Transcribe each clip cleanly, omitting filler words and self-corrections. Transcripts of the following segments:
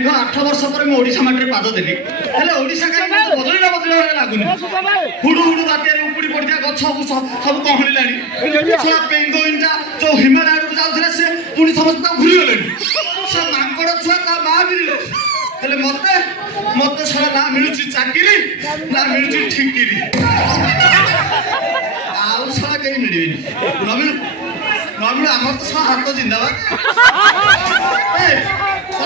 दीर्घ 8 वर्ष पर मैं ओडिशा माटी पाद देली हेले ओडिशा का बदलिला लागुनी हुडु हुडु बातिया उपुड़ी पड़िया गछ सब कहलिलानी छा पेंगोइनटा जो हिमालय आडू जाउथले से पुनी समस्त घुरी गलेनी से मांकड़ छुआ ता बा बिले हेले मते मते सारा ना मिलुची चाकिरी ना मिलुची ठिकिरी आउ सारा कहीं मिलिबेनी नमिल नमिल हमर तो सा हाथ जिंदाबाद ए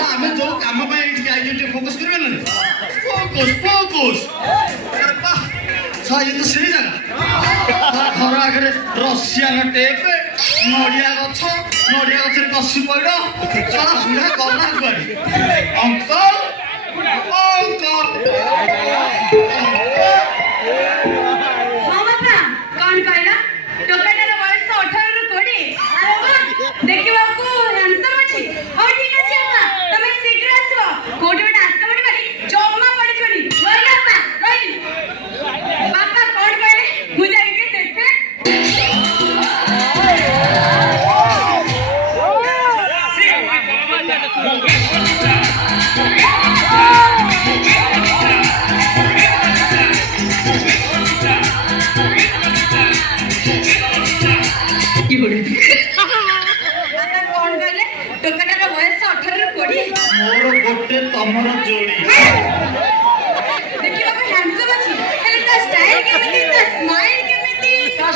आमे जो काम पे इठी आई जे फोकस करबे ना फोकस फोकस अरे बा सा ये तो सही जगह घर आगे रसियान टेप नड़िया गछ कसी पड़ चला बुढ़ा गला कुआरी अंकल अंकल हाँ बापा कौन कहला टोकाटार बयस 18 रु 20 अरे वाह देखिबाकू हैंडसम अछि हो ठीक अछि बापा तमे शीघ्र आसो कोठी बटा आसकबडी मारी जम्मा पड़ी छोड़ी ओइ बापा ओइ बापा कौन कहले बुझाई के देखे मोर गोटे तमर जोड़ी देखियो हैंडसम अछि हेले ता स्टाइल केमिति ता स्माइल केमिति ता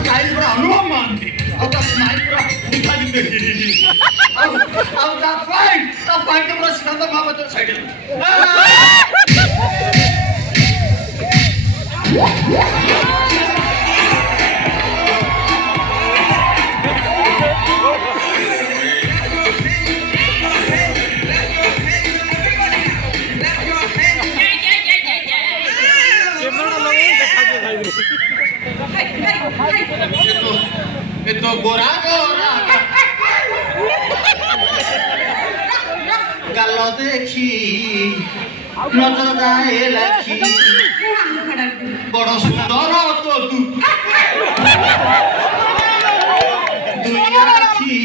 स्टाइल पूरा अनुभव मानती और ता स्माइल पूरा दिखा दी अब ता फाइट पूरा सिखाता मां बच्चा साइड तो गोरा गोरा गालो देखी नजर जाए लखी बड़ सुंदर तो तू दुनिया की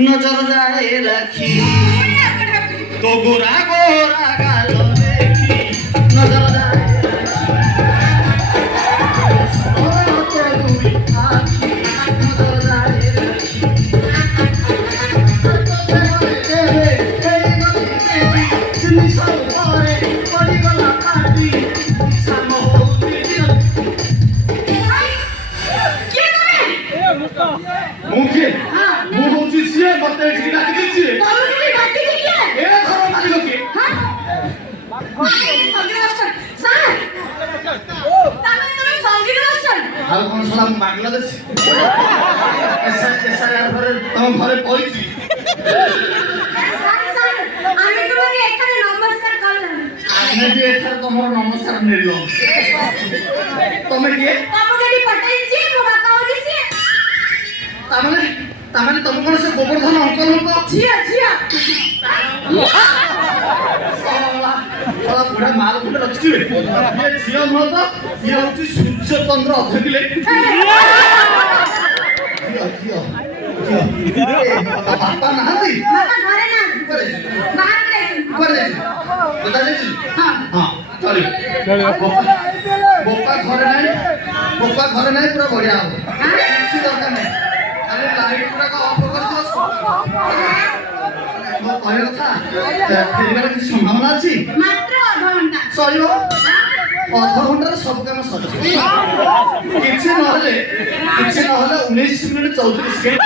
नजर जाए लखी तो गोरा गोरा गालो देखी नजर जाए बांग्लादेश तुम घरे पहुंची तुम नमस्कार मिल तुम तुम कौन से गोवर्धन अंकल बुढ़ा माल गुटे रखी ये झील नुह तो ये हूँ सूर्य चंद्र अध किले बापा ना बोपा घरे ना पूरा बढ़िया हम किसी दरकार नहीं खाली लाइट पूरा ऑफ कर कहने कथा फेरिबार किसी संभावना अच्छी मात्र आधा घंटा चलो आधा घंटा सब काम सर किसी ना 19 मिनट 34 सेकेंड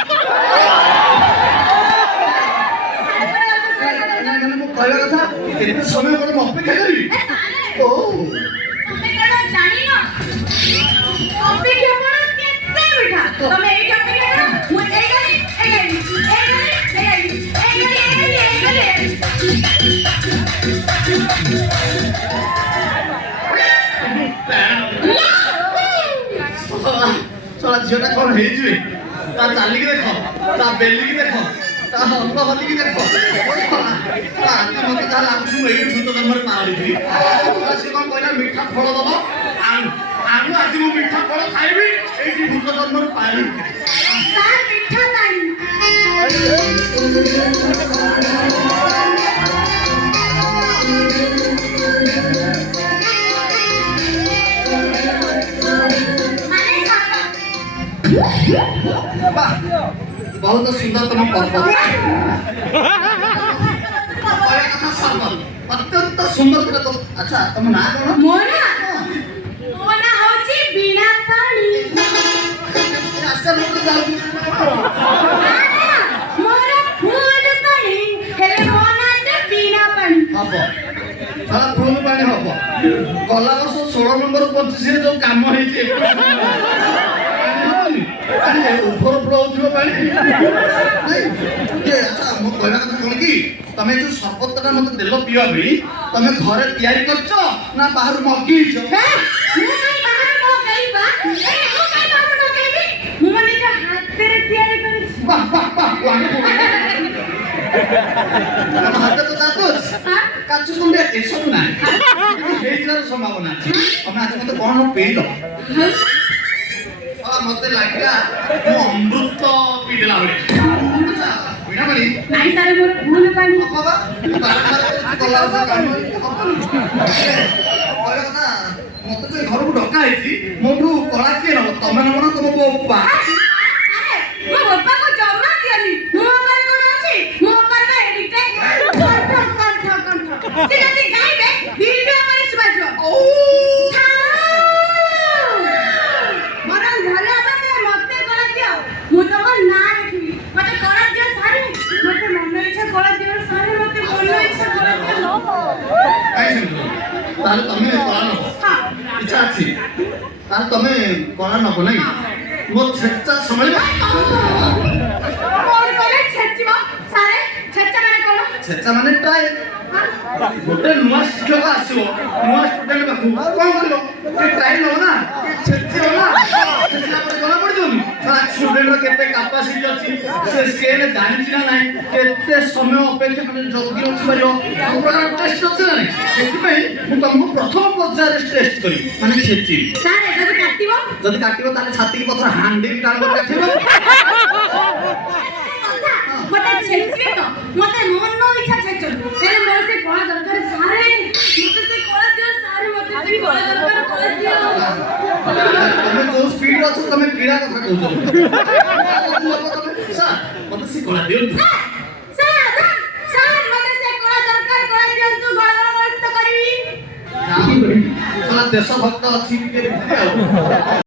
कहने कथा केते समय पर अपेक्षा करी ओ जानिनो अपेक्षा पर केते मिठा तमे एई अपेक्षा करो मु एई गली चला झीटा कौन है चाली की देख बेली की देख अंग हली की देख मत जहाँ लगुच मुझे भूत जन्म पाड़ी सी कौन कहला मीठा फल दब आलू आज मु मीठा फल खाइबी ये भूत जन्म पाड़ी मीठा ବହୁତ ସୁନ୍ଦରତମ ପର୍ବ କହିବା କଥା ସର୍ବ ଅତ୍ୟନ୍ତ ସୁନ୍ଦର ଥିଲା ତ। ଆଚ୍ଛା ତମ ନାଁ କଣ? ମୋ ନା ହଉଛି ବୀଣା ପାଣି। ଆଶା ଲୋକ ଯାଉଛି ମୋର ଫୁଲ ପାଣି ହେଲେ ମୋ ନାଁଟା ବୀଣା ପାଣି। ହବ ସାରା ଫୁଲ ପାଣି ହବ। ଗଲା ବର୍ଷ 16 ନମ୍ବର 25 ଯୋଉ କାମ ହେଇଛି ଉପର ଫ୍ଲୋ ହଉଥିବ ପାଣି। ଆଚ୍ଛା ମୁଁ କହିବା କଥା କଣ କି ତମେ ଯୋଉ ସର୍ବତଟା ମତେ ଦେଲ ପିଇବା ପାଇଁ ତମେ ଘରେ ତିଆରି କରିଛ ନା ବାହାରୁ ମଗେଇଛ? ମୁଁ କାଇଁ ବାହାରୁ ମଗେଇବା? ମୁଁ ନିଜ ହାତରେ ତିଆରି କରିଛି। ବାଃ ବାଃ ବାଃ ତମ ହାତେ ତ ଦାନ୍ତ ଅଛି କାଚୁ କୁଣ୍ଡିଆ ଏସବୁ ନାହିଁ ହେଇଯିବାର ସମ୍ଭାବନା ଅଛି। ତମେ ଆଜି ମତେ କଣ ପେଇଲ? ମତେ ଲାଗିଲା ମୁଁ ଅମୃତ ପିଇଦେଲା ଭଳି। ଆଚ୍ଛା ପିଣା ପାଣି ନାଇଁ ସାର୍ ମୋର ଫୁଲ ପାଣି। ହବ ବା ଗଲା ବର୍ଷ କାମ ହବନି। କହିବା କଥା ମତେ ଯୋଉ ଘରକୁ ଡକା ହେଇଛି ମୋଠୁ କଳା କିଏ ନବ? ତମେ ନବ ନା ତମ ବୋପା? ମୋ ବାପାକୁ ଜମା ଦିଅନି। ମୋ ବାପାର କଣ ଅଛି? ମୋ ବାପାର ବା ଏଡିଟେ କଣ୍ଠ। ସେ ଯଦି ଗାଇବେ ଭିଡ଼ିଓ ପାଇଁ ଶୁଭାଯିବ। ବରଂ ଭଲ ହବ ଯେ ମତେ କଳା ଦିଅ। ମୁଁ ତମ ନାଁ ଲେଖିବି। ମତେ କଳା ଦିଅ ସାରେ। ମତେ ମନ ଇଚ୍ଛା କଳା ଦିଅ ସାରେ। ମତେ ମନ ଇଚ୍ଛା କଳା ଦିଅ। କାଇଁ ସେମିତି? ତାହେଲେ ତମେ କଳା ନବ ଇଚ୍ଛା ଅଛି? ତାହେଲେ ତମେ କଳା ନବ ନାଇଁ? ମୋ ଛେଚା ସମ୍ଭାଳିବ? କଣ କହିଲେ ଛେଚିବ? ସାରେ ଛେଚା ମାନେ କଣ? ଛେଚା ମାନେ ଟ୍ରାଏ। ଗୋଟେ ନୂଆ ଶିକ୍ଷକ ଆସିବ ନୂଆ ଷ୍ଟୁଡେଣ୍ଟ ପାଖକୁ କଣ କରିବ? ସେ ଟ୍ରାଏ ନବ ନା ଛେଚିବ ନା? ଛେଚିଲା ପରେ ଜଣା ପଡ଼ିଯିବନି ଷ୍ଟୁଡେଣ୍ଟର କେତେ କାପାସିଟି ଅଛି, ସେ ସ୍କେଲ ଜାଣିଛି ନା ନାହିଁ, କେତେ ସମୟ ଅପେକ୍ଷା ମାନେ ଜଗି ରଖିପାରିବ, ସବୁ ପ୍ରକାର ଟେଷ୍ଟ ଅଛି ନା ନାହିଁ। ସେଥିପାଇଁ ମୁଁ ତମକୁ ପ୍ରଥମ ପର୍ଯ୍ୟାୟରେ ଟେଷ୍ଟ କରିବି ମାନେ ଛେଚିବି। ସାରେ ଯଦି କାଟିବ? ଯଦି କାଟିବ ତାହେଲେ ଛାତିକି ପଥର ହାଣ୍ଡି ଟାଣ କରି କାଟିବ। ମତେ ଛେଚିବେ ତ ମତେ ମନ ଇଚ୍ଛା ଛେଚନ୍ତୁ। ହେଲେ ମୋର ସେ କଳା ଦରକାର ସାରେ। ମତେ ସେ କଳା ଦିଅ ସାରେ। ମତେ ସେ କଳା ଦରକାର କଳା ଦିଅ। ତମେ ଯୋଉ ସ୍ପିଡ୍ ଅଛ ତମେ କ୍ରୀଡ଼ା କଥା କହୁଛ। ସାର୍ ମତେ ସେ କଳା ଦିଅନ୍ତୁ। ସାର୍ ମତେ ସେ କଳା ଦରକାର କଳା ଦିଅନ୍ତୁ। ଗଳଗଳ କରିବି। ଦେଶ ଭକ୍ତ ଅଛି ଟିକେ ଆଉ